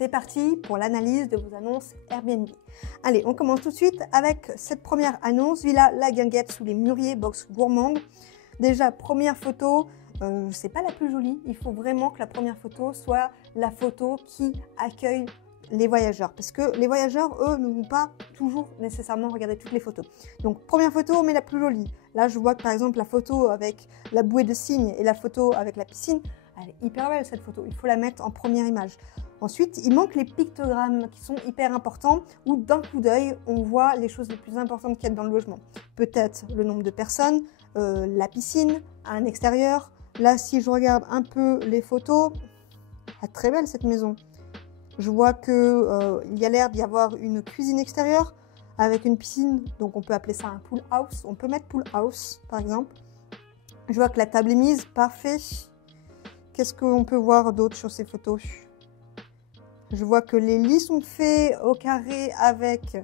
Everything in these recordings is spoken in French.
C'est parti pour l'analyse de vos annonces Airbnb. Allez, on commence tout de suite avec cette première annonce, Villa La Guinguette sous les Mûriers, box gourmande. Déjà, première photo, c'est pas la plus jolie, il faut vraiment que la première photo soit la photo qui accueille les voyageurs, parce que les voyageurs, eux, ne vont pas toujours nécessairement regarder toutes les photos. Donc, première photo, on met la plus jolie. Là, je vois que par exemple, la photo avec la bouée de cygne et la photo avec la piscine, elle est hyper belle cette photo, il faut la mettre en première image. Ensuite, il manque les pictogrammes qui sont hyper importants, où d'un coup d'œil, on voit les choses les plus importantes qu'il y a dans le logement. Peut-être le nombre de personnes, la piscine, un extérieur. Là, si je regarde un peu les photos, elle est très belle cette maison. Je vois qu'il y a l'air d'y avoir une cuisine extérieure avec une piscine, donc on peut appeler ça un pool house. On peut mettre pool house, par exemple. Je vois que la table est mise, parfait. Qu'est-ce qu'on peut voir d'autre sur ces photos? Je vois que les lits sont faits au carré avec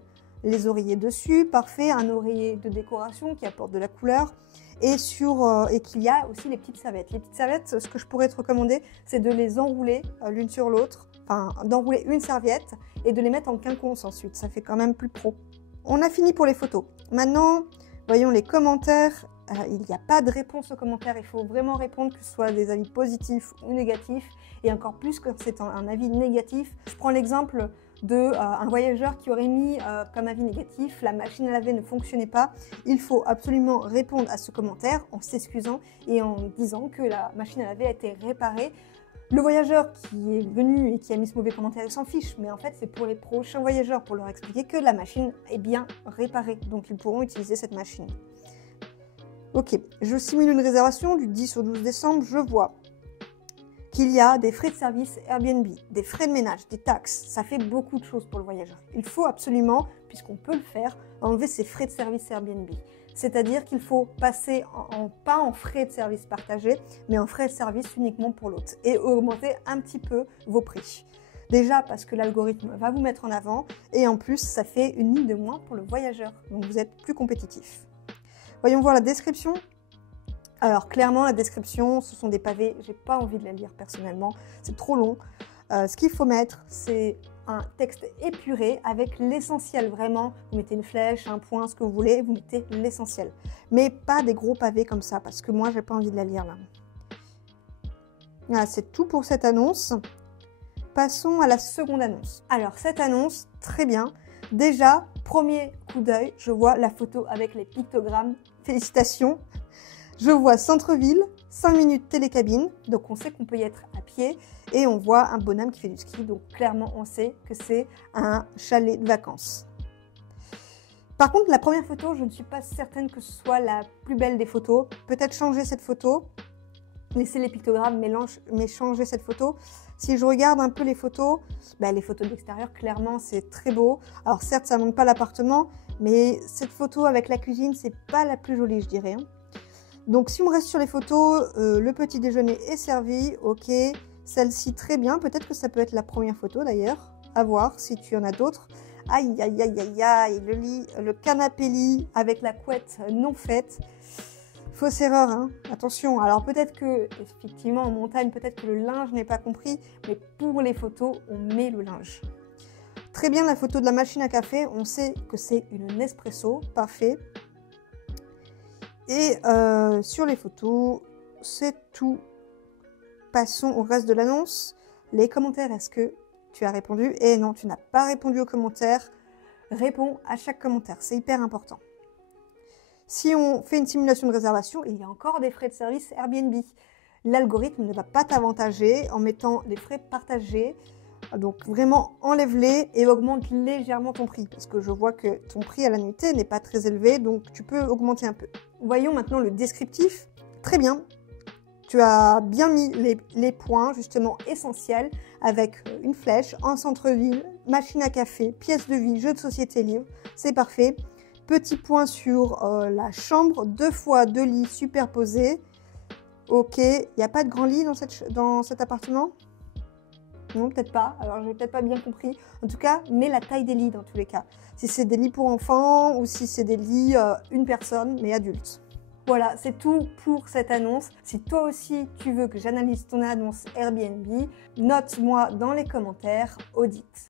les oreillers dessus, parfait, un oreiller de décoration qui apporte de la couleur et qu'il y a aussi les petites serviettes. Les petites serviettes, ce que je pourrais te recommander, c'est de les enrouler l'une sur l'autre, enfin d'enrouler une serviette et de les mettre en quinconce ensuite, ça fait quand même plus pro. On a fini pour les photos. Maintenant, voyons les commentaires. Il n'y a pas de réponse aux commentaires, il faut vraiment répondre, que ce soit des avis positifs ou négatifs, et encore plus quand c'est un avis négatif. Je prends l'exemple d'un voyageur qui aurait mis comme avis négatif « la machine à laver ne fonctionnait pas ». Il faut absolument répondre à ce commentaire en s'excusant et en disant que la machine à laver a été réparée. Le voyageur qui est venu et qui a mis ce mauvais commentaire, il s'en fiche, mais en fait c'est pour les prochains voyageurs, pour leur expliquer que la machine est bien réparée, donc ils pourront utiliser cette machine. Ok, je simule une réservation du 10 au 12 décembre, je vois qu'il y a des frais de service Airbnb, des frais de ménage, des taxes, ça fait beaucoup de choses pour le voyageur. Il faut absolument, puisqu'on peut le faire, enlever ces frais de service Airbnb. C'est-à-dire qu'il faut passer pas en frais de service partagés, mais en frais de service uniquement pour l'hôte et augmenter un petit peu vos prix. Déjà parce que l'algorithme va vous mettre en avant et en plus ça fait une ligne de moins pour le voyageur, donc vous êtes plus compétitif. Voyons voir la description. Alors clairement la description, ce sont des pavés, j'ai pas envie de la lire personnellement, c'est trop long. Ce qu'il faut mettre, c'est un texte épuré avec l'essentiel vraiment. Vous mettez une flèche, un point, ce que vous voulez, vous mettez l'essentiel. Mais pas des gros pavés comme ça, parce que moi j'ai pas envie de la lire là. Voilà, c'est tout pour cette annonce. Passons à la seconde annonce. Alors cette annonce, très bien. Déjà, premier coup d'œil, je vois la photo avec les pictogrammes. Félicitations. Je vois centre-ville, 5 minutes télécabine, donc on sait qu'on peut y être à pied, et on voit un bonhomme qui fait du ski, donc clairement on sait que c'est un chalet de vacances. Par contre, la première photo, je ne suis pas certaine que ce soit la plus belle des photos. Peut-être changer cette photo, laisser les pictogrammes, mais changer cette photo. Si je regarde un peu les photos de l'extérieur, clairement c'est très beau. Alors certes, ça ne montre pas l'appartement, mais cette photo avec la cuisine, c'est pas la plus jolie, je dirais. Donc si on reste sur les photos, le petit déjeuner est servi, ok, celle-ci très bien, peut-être que ça peut être la première photo d'ailleurs, à voir si tu en as d'autres. Aïe, aïe, aïe, aïe, aïe, le lit, le canapé lit avec la couette non faite. Fausse erreur, hein, attention. Alors peut-être que, effectivement en montagne, peut-être que le linge n'est pas compris, mais pour les photos, on met le linge. Très bien la photo de la machine à café, on sait que c'est une Nespresso, parfait. Et sur les photos, c'est tout. Passons au reste de l'annonce. Les commentaires, est-ce que tu as répondu? Et non, tu n'as pas répondu aux commentaires. Réponds à chaque commentaire, c'est hyper important. Si on fait une simulation de réservation, il y a encore des frais de service Airbnb. L'algorithme ne va pas t'avantager en mettant les frais partagés. Donc vraiment enlève-les et augmente légèrement ton prix parce que je vois que ton prix à la nuitée n'est pas très élevé, donc tu peux augmenter un peu. Voyons maintenant le descriptif. Très bien, tu as bien mis les points justement essentiels avec une flèche en centre-ville, machine à café, pièce de vie, jeu de société, livre, c'est parfait. Petit point sur la chambre, 2 fois 2 lits superposés. Ok, il n'y a pas de grand lit dans cet appartement? Non, peut-être pas. Alors, je n'ai peut-être pas bien compris. En tout cas, mets la taille des lits dans tous les cas. Si c'est des lits pour enfants ou si c'est des lits une personne, mais adultes. Voilà, c'est tout pour cette annonce. Si toi aussi tu veux que j'analyse ton annonce Airbnb, note-moi dans les commentaires, audite.